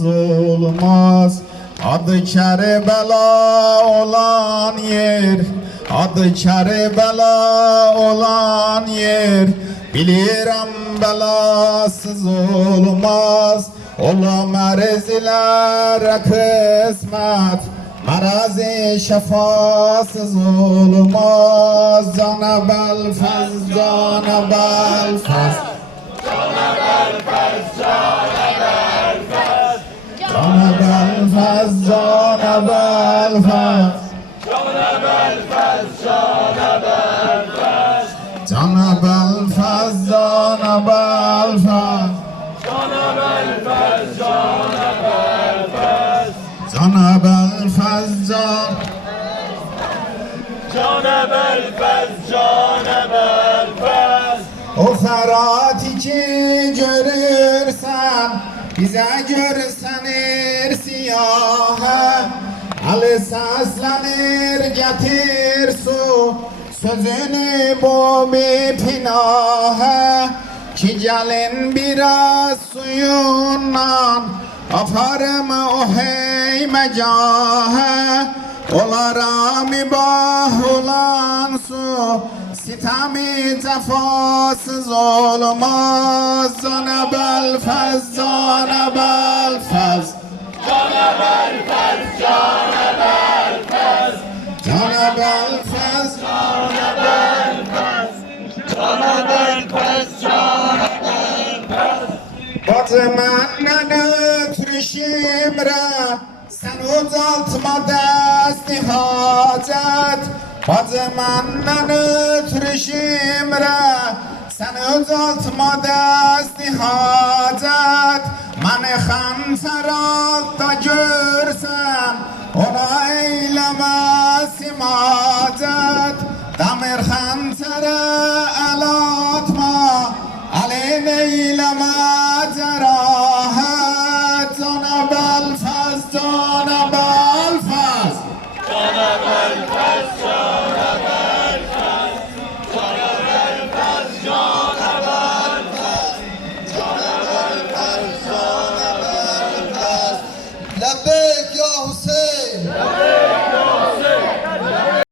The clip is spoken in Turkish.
olmaz. Adı Kerbela olan yer Adı Kerbela olan yer. Bilirim belasız olmaz. Ola merzilere kısmet Marazi şefasız olmaz. Cana belfez, cana belfez Cana belfez, cana belfez Cana belfez, cana belfez Cana belfez, can Canı belfez, canı belfez O ferati ki görürsen Bize görsenir siyahe Ali seslenir getir su. Sözünü bu bir pinahe Ki gelin biraz suyundan Aparım o hey mecahe Olara mübah olan su ستم جفاس ظلمات زنب الفز زنب الفز جانب الفز جانب الفز جانب الفز جانب الفز جانب الفز جانب الفز Batman'ın frişimre sen uzatma desti hacet Hacı məndən ötürüşümrə Səni özaltmada istihacət Məni xəncər altda görsən Ona eyləməz imacət Damir xəncərə əl atma Əlin eyləməz da banda.